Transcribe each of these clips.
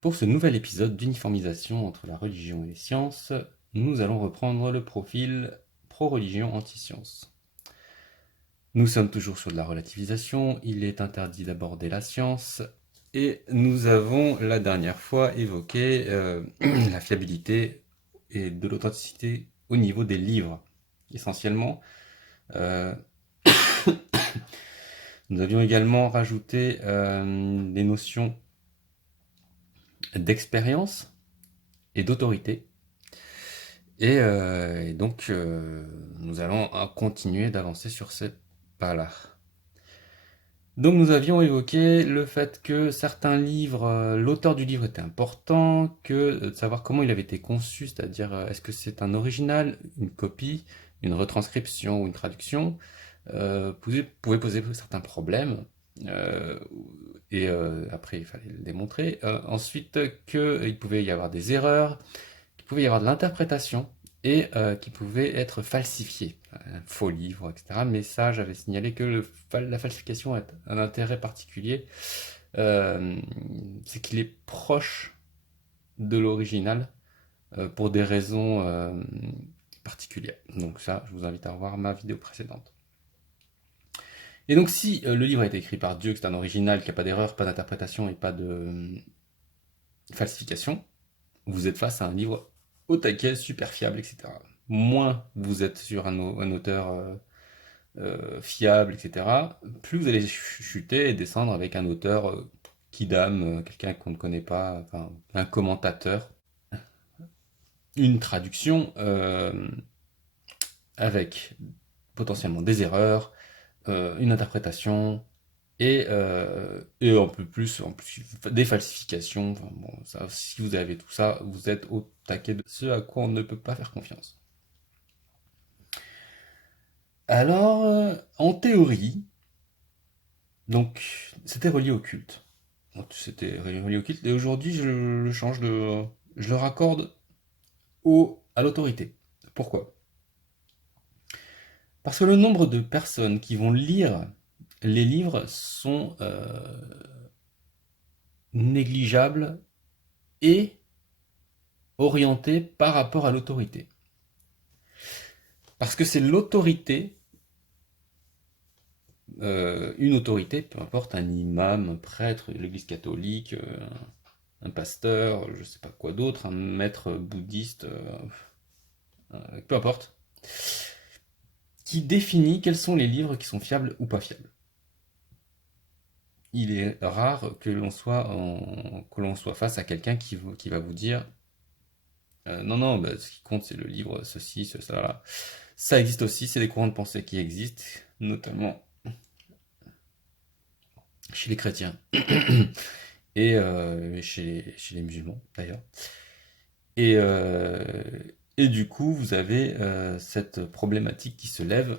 Pour ce nouvel épisode d'uniformisation entre la religion et les sciences, nous allons reprendre le profil pro-religion anti-science. Nous sommes toujours sur de la relativisation, il est interdit d'aborder la science, et nous avons la dernière fois évoqué la fiabilité et de l'authenticité au niveau des livres. Essentiellement, euh, nous avions également rajouté des notions d'expérience et d'autorité. Et donc, nous allons continuer d'avancer sur ces pas-là. Donc, nous avions évoqué le fait que certains livres, l'auteur du livre était important, que de savoir comment il avait été conçu, c'est-à-dire est-ce que c'est un original, une copie, une retranscription ou une traduction, pouvait poser certains problèmes. euh, Après, il fallait le démontrer. Ensuite, qu'il pouvait y avoir des erreurs, qu'il pouvait y avoir de l'interprétation et qui pouvait être falsifié. Un faux livre, etc. Mais ça, j'avais signalé que la falsification a un intérêt particulier. C'est qu'il est proche de l'original pour des raisons particulières. Donc ça, je vous invite à revoir ma vidéo précédente. Et donc si le livre a été écrit par Dieu, que c'est un original, qu'il n'y a pas d'erreur, pas d'interprétation et pas de falsification, vous êtes face à un livre au taquet, super fiable, etc. Moins vous êtes sur un auteur fiable, etc., plus vous allez chuter et descendre avec un auteur kidam, quelqu'un qu'on ne connaît pas, enfin, un commentateur, une traduction avec potentiellement des erreurs, une interprétation, et en plus des falsifications. Enfin, bon, ça, si vous avez tout ça, vous êtes au taquet de ce à quoi on ne peut pas faire confiance. Alors, en théorie, donc c'était relié au culte. Donc, c'était relié au culte, et aujourd'hui je le change je le raccorde à l'autorité. Pourquoi? Parce que le nombre de personnes qui vont lire les livres sont négligeables et orientés par rapport à l'autorité. Parce que c'est l'autorité, une autorité, peu importe, un imam, un prêtre, l'église catholique, un pasteur, je sais pas quoi d'autre, un maître bouddhiste, peu importe, qui définit quels sont les livres qui sont fiables ou pas fiables. Il est rare que que l'on soit face à quelqu'un qui va vous dire non, non, bah, ce qui compte c'est le livre, ceci, ça, là. Ça existe aussi, c'est des courants de pensée qui existent, notamment chez les chrétiens et chez les musulmans d'ailleurs. Et, euh, et du coup, vous avez cette problématique qui se lève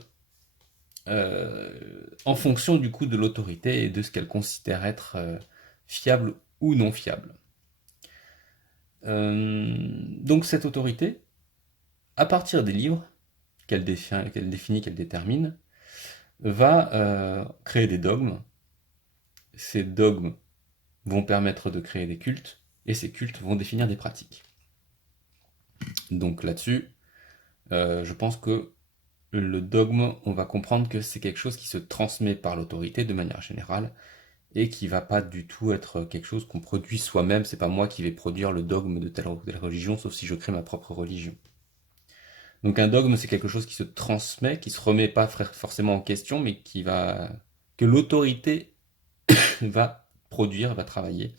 en fonction du coup de l'autorité et de ce qu'elle considère être fiable ou non fiable. Donc cette autorité, à partir des livres qu'elle définit, qu'elle détermine, va créer des dogmes. Ces dogmes vont permettre de créer des cultes, et ces cultes vont définir des pratiques. Donc là-dessus, je pense que le dogme, on va comprendre que c'est quelque chose qui se transmet par l'autorité de manière générale, et qui va pas du tout être quelque chose qu'on produit soi-même. C'est pas moi qui vais produire le dogme de telle ou telle religion, sauf si je crée ma propre religion. Donc un dogme, c'est quelque chose qui se transmet, qui se remet pas forcément en question, mais que l'autorité va produire, va travailler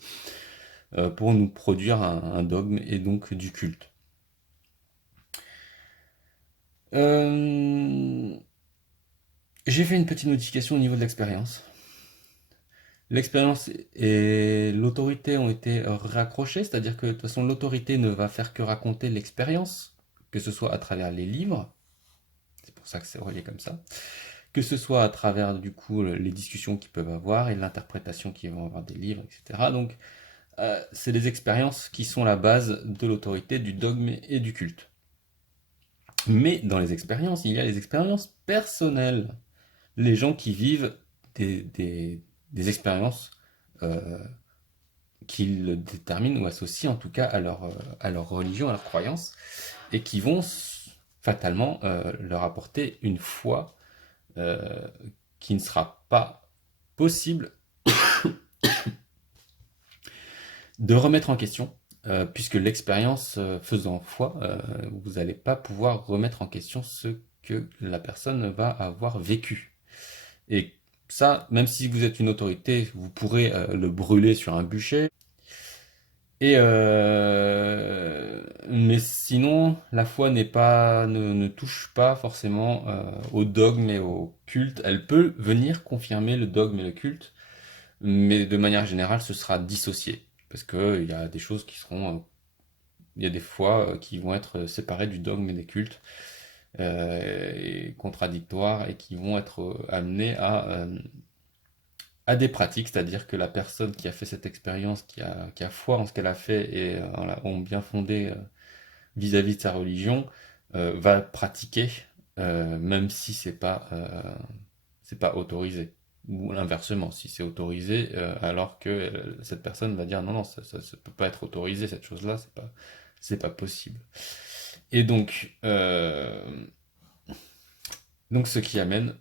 pour nous produire un dogme et donc du culte. Euh, j'ai fait une petite modification au niveau de l'expérience. L'expérience et l'autorité ont été raccrochées, c'est-à-dire que de toute façon l'autorité ne va faire que raconter l'expérience, que ce soit à travers les livres, c'est pour ça que c'est relié comme ça, que ce soit à travers du coup les discussions qu'ils peuvent avoir et l'interprétation qu'ils vont avoir des livres, etc. Donc c'est des expériences qui sont la base de l'autorité, du dogme et du culte. Mais dans les expériences, il y a les expériences personnelles. Les gens qui vivent des, des, des expériences euh, qu'ils déterminent ou associent en tout cas à leur religion, à leur croyance, et qui vont fatalement leur apporter une foi euh, qui ne sera pas possible de remettre en question, puisque l'expérience faisant foi, vous n'allez pas pouvoir remettre en question ce que la personne va avoir vécu. Et ça, même si vous êtes une autorité, vous pourrez le brûler sur un bûcher. Mais sinon, la foi ne touche pas forcément au dogme et au culte. Elle peut venir confirmer le dogme et le culte, mais de manière générale, ce sera dissocié. Parce que il y a des choses qui seront, il y a des fois qui vont être séparées du dogme et des cultes, et contradictoires, et qui vont être amenées à des pratiques, c'est-à-dire que la personne qui a fait cette expérience, qui a foi en ce qu'elle a fait et ont bien fondé vis-à-vis de sa religion, va pratiquer, même si c'est pas autorisé. Ou inversement, si c'est autorisé, alors que cette personne va dire non, non, ça peut pas être autorisé, cette chose-là, c'est pas possible. Et donc ce qui amène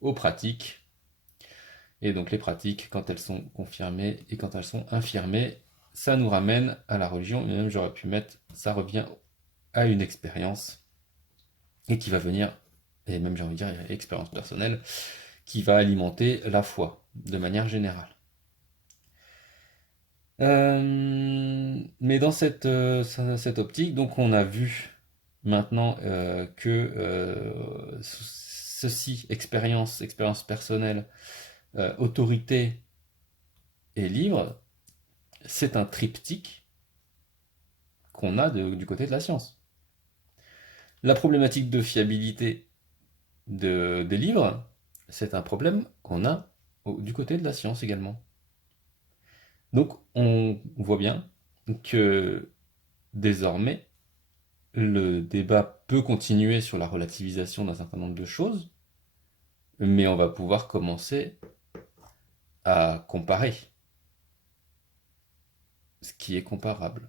aux pratiques. Et donc les pratiques, quand elles sont confirmées et quand elles sont infirmées, ça nous ramène à la religion. Et même j'aurais pu mettre, ça revient à une expérience et qui va venir, et même j'ai envie de dire expérience personnelle, qui va alimenter la foi de manière générale. Mais dans cette optique, donc on a vu maintenant que ceci, expérience personnelle, autorité et libre, c'est un triptyque qu'on a du côté de la science. La problématique de fiabilité des livres, c'est un problème qu'on a du côté de la science également. Donc on voit bien que désormais, le débat peut continuer sur la relativisation d'un certain nombre de choses, mais on va pouvoir commencer à comparer ce qui est comparable.